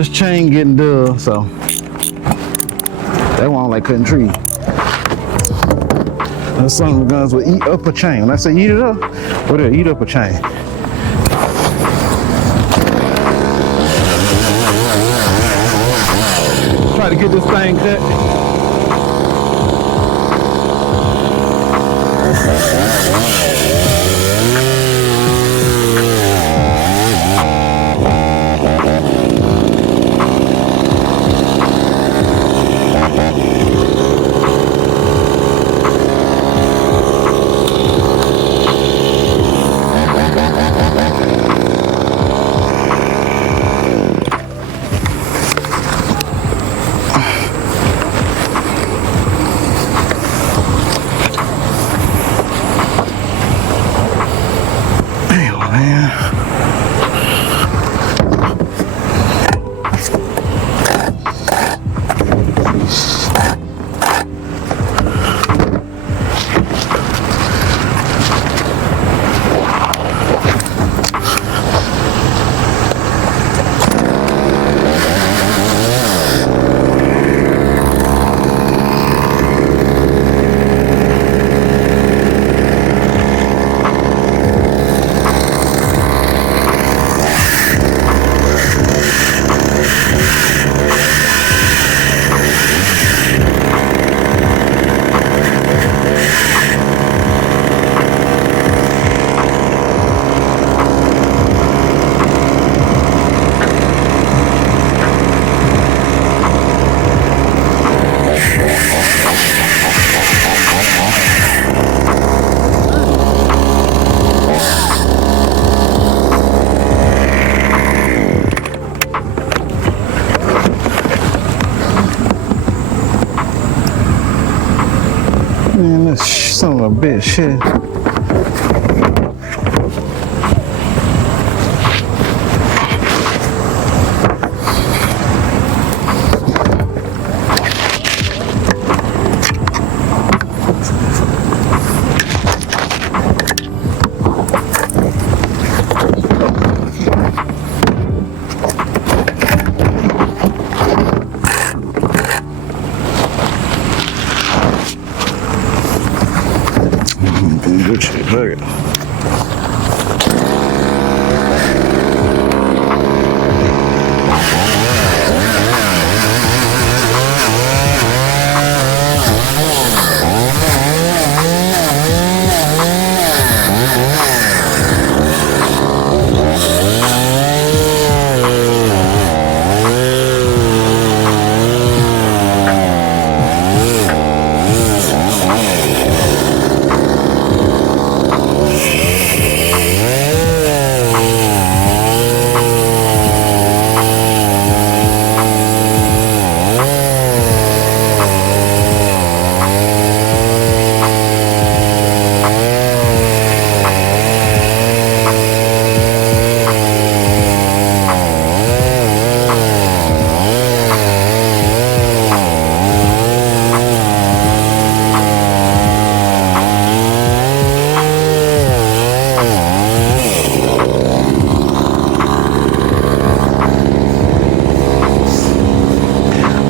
This chain getting dull, so that one like cutting trees. Some guns will eat up a chain. When I say eat it up, what do they eat up a chain? Try to get this thing cut. Man, this son of a bitch shit. Good shit, look at it.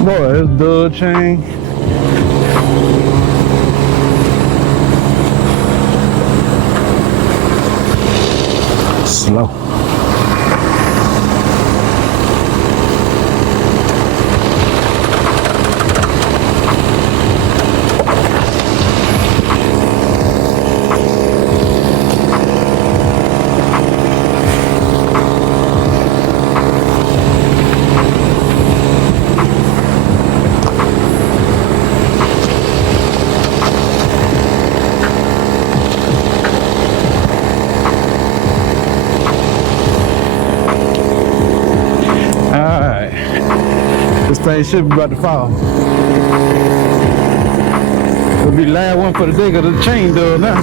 Boy, it's dual chain. Slow. This thing should be about to fall. It'll be the last one for the day because the chain does now.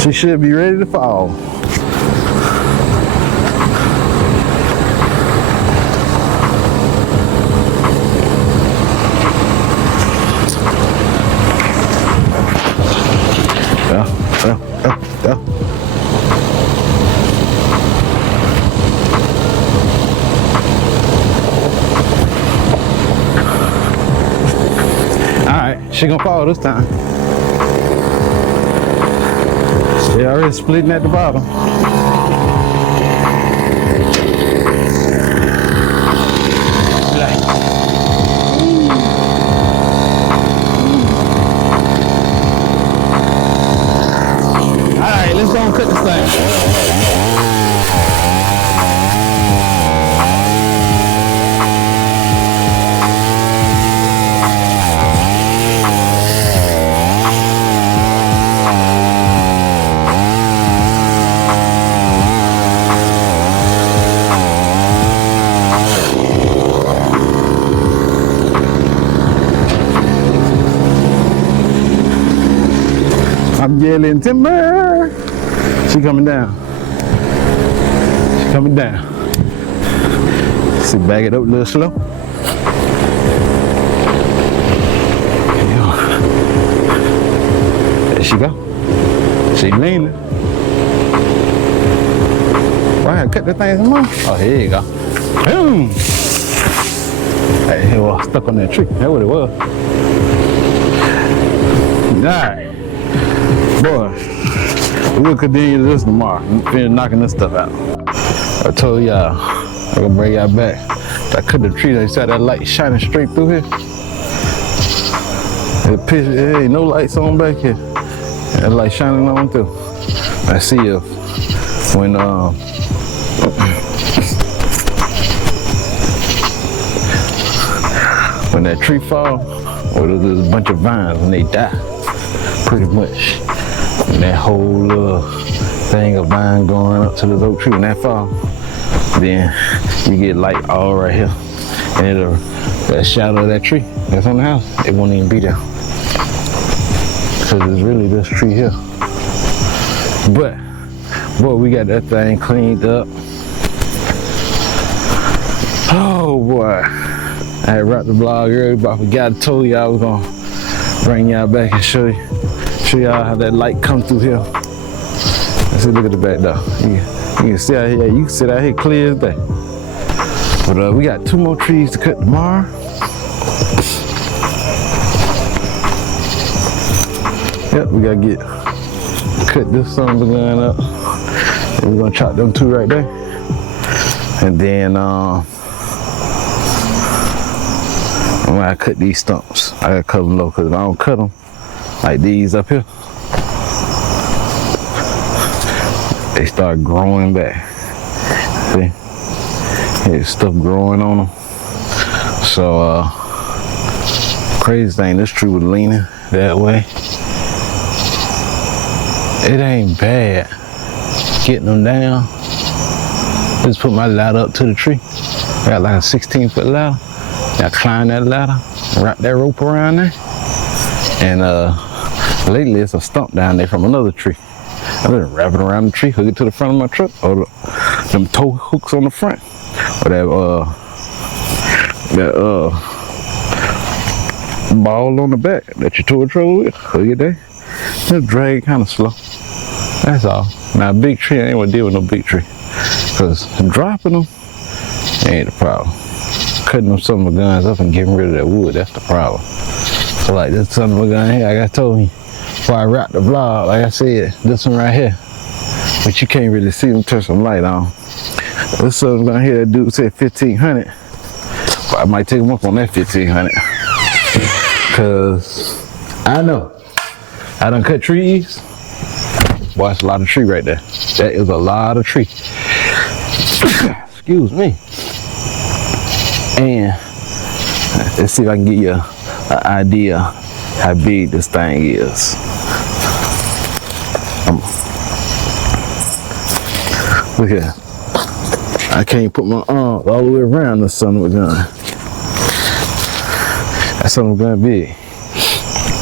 She should be ready to fall. Yeah. All right, she gonna fall this time. They already splitting at the bottom. Alright, let's go and cut this thing. I'm yelling timber. She coming down. She coming down. See, back it up a little slow. There she go. She leaning. Why I cut the thing some more? Oh, here you go. Boom. Hey, it was stuck on that tree. That's what it was. Alright. Boy, we'll continue this tomorrow. I'm finished knocking this stuff out. I told y'all, I'm gonna bring y'all back. I cut the tree, they saw that light shining straight through here. There ain't no lights on back here. That light shining on through. I see if when that tree fall, or there's a bunch of vines and they die, pretty much. And that whole thing of vine going up to the oak tree, when that fall, then you get light all right here. And that shadow of that tree that's on the house, it won't even be there. Because it's really this tree here. But, boy, we got that thing cleaned up. Oh boy. I had wrapped the vlog earlier, but I forgot to tell y'all I was gonna bring y'all back and show y'all how that light comes through here. Let's see, look at the back though. You can see out here, you can sit out here clear as day. But we got 2 more trees to cut tomorrow. Yep, we gotta cut this son of a gun up. And we're gonna chop them 2 right there. And then I'm gonna cut these stumps. I gotta cut them low, because if I don't cut them like these up here, they start growing back. See? There's stuff growing on them. So, crazy thing, this tree was leaning that way. it ain't bad getting them down. Just put my ladder up to the tree. I got like a 16-foot ladder. I climb that ladder, wrap that rope around there. And lately it's a stump down there from another tree. I just wrap it around the tree, hook it to the front of my truck, or them tow hooks on the front, or that ball on the back that you tow a trailer with, hook it there. Just drag kind of slow. That's all. Now, a big tree, I ain't gonna deal with no big tree, cause dropping them ain't the problem. Cutting them son of a guns up and getting rid of that wood, that's the problem. So like this son of a gun here, like I told you, before I wrapped the vlog, like I said, this one right here, but you can't really see them, turn some light on. This son of a gun here, that dude said 1,500, but I might take him up on that 1,500. Cause I know, I done cut trees. Boy, that's a lot of tree right there. That is a lot of tree. Excuse me. And let's see if I can get you an idea how big this thing is. Look here. I can't put my arms all the way around the son of a gun. That son of a gun big.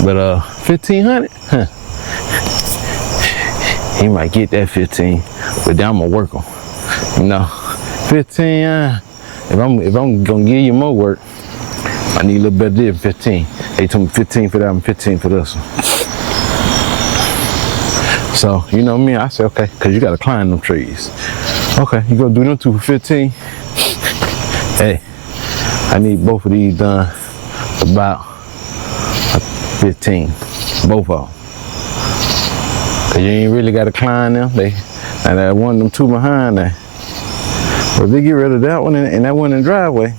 But 1,500, huh? He might get that 15, but then I'm gonna work him. You know, 15. If I'm gonna give you more work, I need a little better than 15. They told me 15 for that and 15 for this one. So, you know me, I said, okay, because you got to climb them trees. Okay, you gonna do them two for 15? Hey, I need both of these done about 15, both of them. Because you ain't really got to climb them. And I want them two behind there. But if they get rid of that one and that one in the driveway,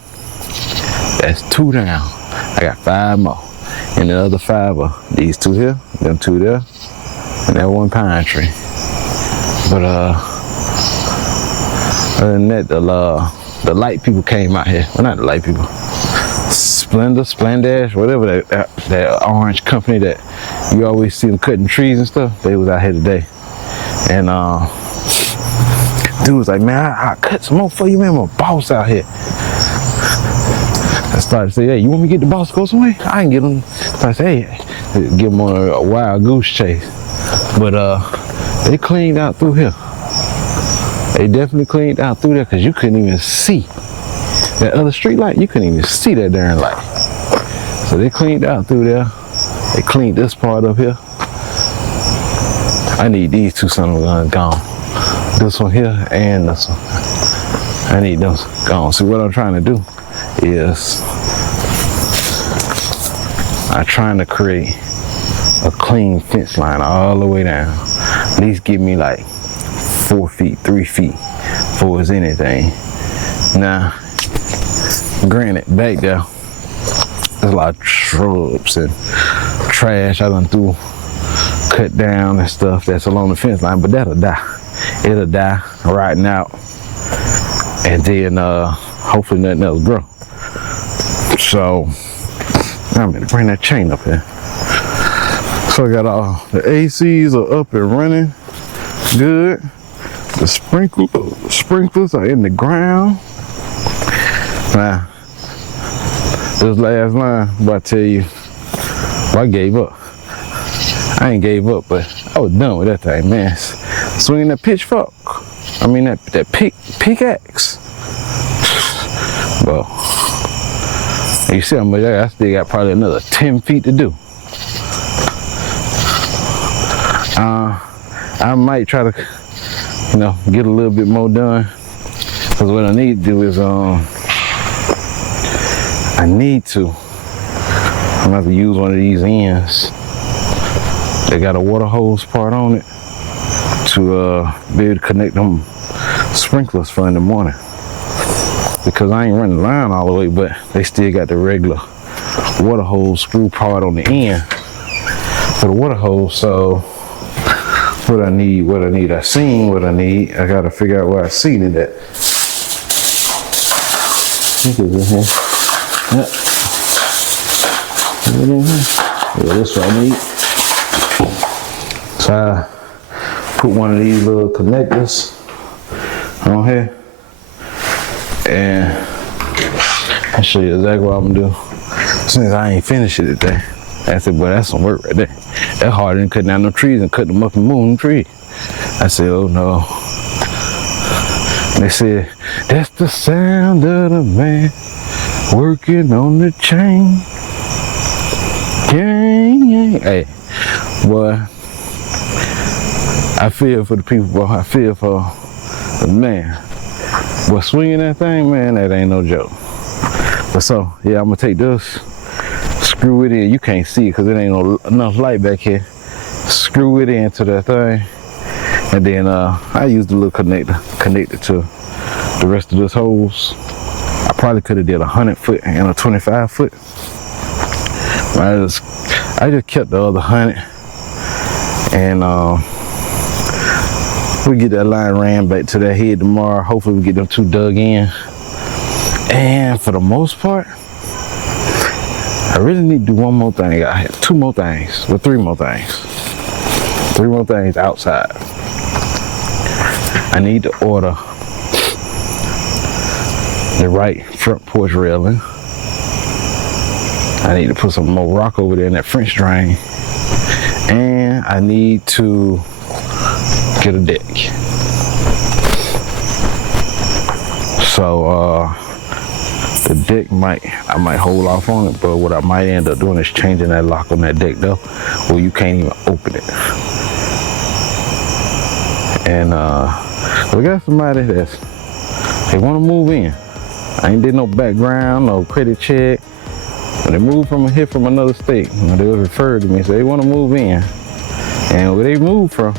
that's 2 down. I got 5 more. And the other 5 are these 2 here, them 2 there, and that one pine tree. But other than that, the light people came out here. Well, not the light people. Splendash, whatever that orange company that you always see them cutting trees and stuff, they was out here today. And dude was like, man, I cut some more for you, man. I'm a boss out here. I started to say, hey, you want me to get the boss to go somewhere? I can get him. So I said, hey, give him a wild goose chase. But they cleaned out through here. They definitely cleaned out through there because you couldn't even see that other street light. You couldn't even see that darn light. So they cleaned out through there. They cleaned this part up here. I need these 2 son of a guns gone. This one here and this one. I need them gone. See, what I'm trying to do is I'm trying to create a clean fence line all the way down. At least give me like 4 feet, 3 feet before it's anything. Now, granted, back there, there's a lot of shrubs and trash I done cut down and stuff that's along the fence line, but that'll die. It'll die rotting out, and then hopefully nothing else grow. So I'm gonna bring that chain up here. So I got all the ACs are up and running good. The sprinklers are in the ground. Now this last line, but I tell you, I gave up. I ain't gave up, but I was done with that thing, man. Swinging that pitchfork, I mean that pickaxe. Well, you see how much I still got probably another 10 feet to do. I might try to, you know, get a little bit more done. Cause what I need to do is, I'm gonna have to use one of these ends. They got a water hose part on it to be able to connect them sprinklers for in the morning. Because I ain't running the line all the way, but they still got the regular water hose screw part on the end for the water hose. So what I need, I seen what I need. I gotta figure out where I seen it at. I think it's in here. Yep. Is it in here? Yeah, this is what I need. So put one of these little connectors on here, and I'll show you exactly what I'm gonna do. Since I ain't finished it today, I said, "Boy, that's some work right there. That's harder than cutting down them trees and cutting them up and moving them trees." I said, "Oh no." And they said, "That's the sound of the man working on the chain." Gang. Hey, boy, I feel for the people, boy. I feel for the man. But swinging that thing, man, that ain't no joke. But so, yeah, I'm gonna take this, screw it in. You can't see it because it ain't no enough light back here. Screw it into that thing, and then I use the little connector to the rest of this hose. I probably could have did 100 foot and a 25 foot. I just kept the other 100, and we get that line ran back to that head tomorrow. Hopefully we get them two dug in. And for the most part, I really need to do one more thing. I had two more things, but three more things. Three more things outside. I need to order the right front porch railing. I need to put some more rock over there in that French drain. And I need to get a deck. So the deck I might hold off on it, but what I might end up doing is changing that lock on that deck though, where you can't even open it. And we got somebody they want to move in. I ain't did no background, no credit check. When they moved from here from another state, they was referred to me, so they want to move in. And where they moved from,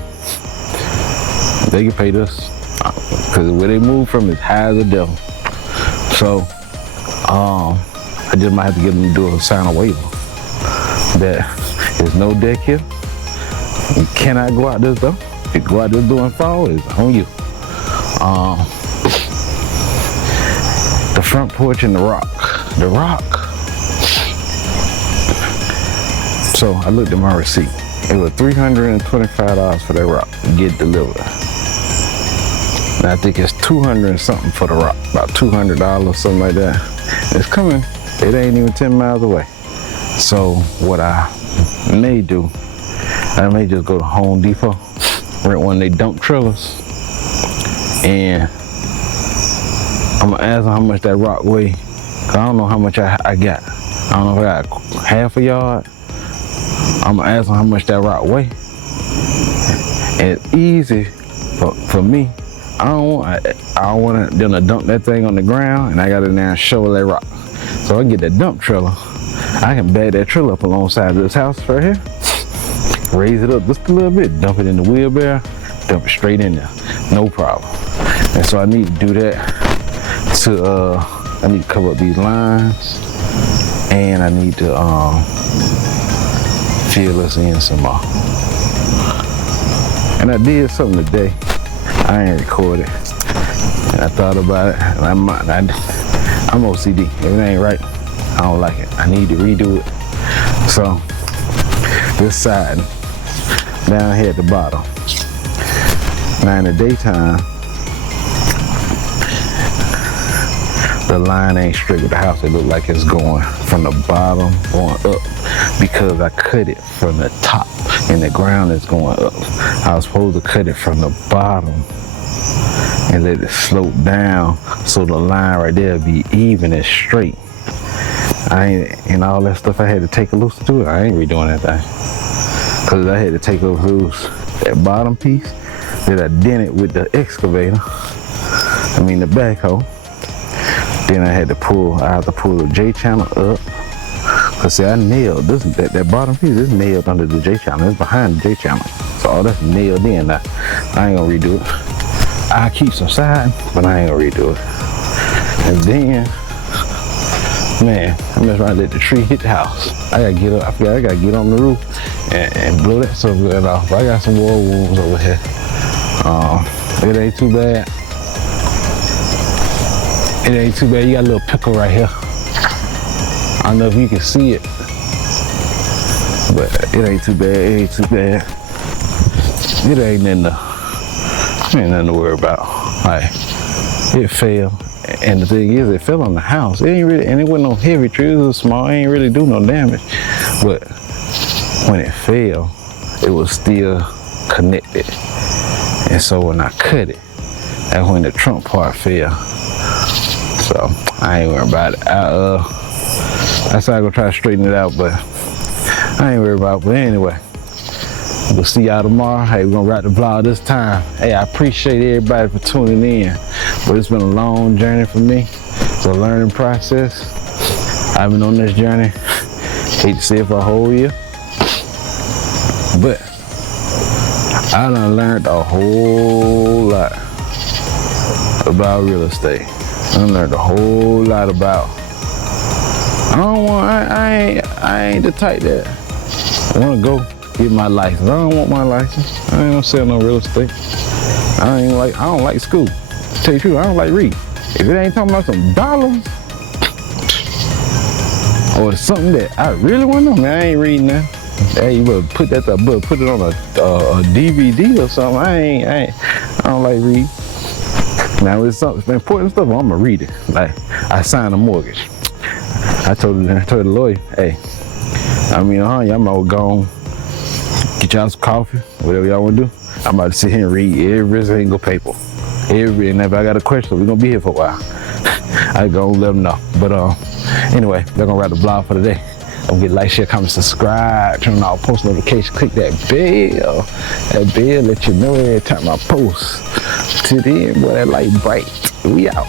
they get paid us, because where they moved from is high as the devil. So I just might have to get them to do a sign a waiver that there's no deck here. You cannot go out this door. If you go out this door and fall, it's on you. The front porch and the rock. So I looked at my receipt. It was $325 for that rock to get delivered. And I think it's 200 and something for the rock, about $200, something like that. It's coming. It ain't even 10 miles away. So what I may do, I may just go to Home Depot, rent one of they dump trailers, and I'm gonna ask them how much that rock weigh. Cause I don't know how much I got. I don't know if I got half a yard. I'm gonna ask them how much that rock weigh. And it's easy for me. I don't want them to dump that thing on the ground, and I got to now shovel that rock. So I get that dump trailer. I can bag that trailer up alongside this house right here, raise it up just a little bit, dump it in the wheelbarrow, dump it straight in there, no problem. And so I need to do that to I need to cover up these lines, and I need to fill this in some more. And I did something today. I ain't recorded. And I thought about it, and I'm OCD. If it ain't right, I don't like it. I need to redo it. So this side down here at the bottom. Now in the daytime, the line ain't straight with the house. It look like it's going from the bottom going up because I cut it from the top and the ground is going up. I was supposed to cut it from the bottom and let it slope down so the line right there be even and straight. And all that stuff I had to take loose to do it. I ain't redoing that thing. Cause I had to take loose that bottom piece that I dent it with the excavator. The backhoe. Then I have to pull the J channel up. Cause see, I nailed this, that bottom piece is nailed under the J channel. It's behind the J channel. So all that's nailed in. Now, I ain't gonna redo it. I'll keep some side, but I ain't gonna redo it. And then, man, I'm just trying to let the tree hit the house. I gotta get up, I forgot I gotta get on the roof and blow that stuff off. But I got some wall wounds over here. It ain't too bad. It ain't too bad. You got a little pickle right here. I don't know if you can see it, but it ain't too bad. It ain't too bad. It ain't in the ain't nothing to worry about. Like, it fell. And the thing is, it fell on the house. It ain't really, and it wasn't no heavy tree. It was small. It ain't really do no damage. But when it fell, it was still connected. And so when I cut it, that's when the trunk part fell. So I ain't worried about it. That's how I gonna try to straighten it out, but I ain't worried about it. But anyway, we'll see y'all tomorrow. Hey, we're gonna wrap the vlog this time. Hey, I appreciate everybody for tuning in. But it's been a long journey for me. It's a learning process. I've been on this journey. Hate to say it for a whole year. But I done learned a whole lot about real estate. I learned a whole lot about. I ain't the type that I want to go get my license. I don't want my license. I ain't gonna sell no real estate. I don't like school. To tell you the truth, I don't like reading. If it ain't talking about some dollars or something that I really want to know, man, I ain't reading that. Hey, you better put that up, put it on a DVD or something. I don't like reading. Now, it's something important stuff, I'm gonna read it. Like, I signed a mortgage. I told the lawyer, hey, y'all might well go on, get y'all some coffee, whatever y'all wanna do. I'm about to sit here and read every single paper. And if I got a question, we're gonna be here for a while. I go let them know. But anyway, they're gonna wrap the vlog for today. Don't forget to like, share, comment, subscribe, turn on all post notifications, click that bell. That bell let you know every time I post. Till then, boy, that light bright. We out.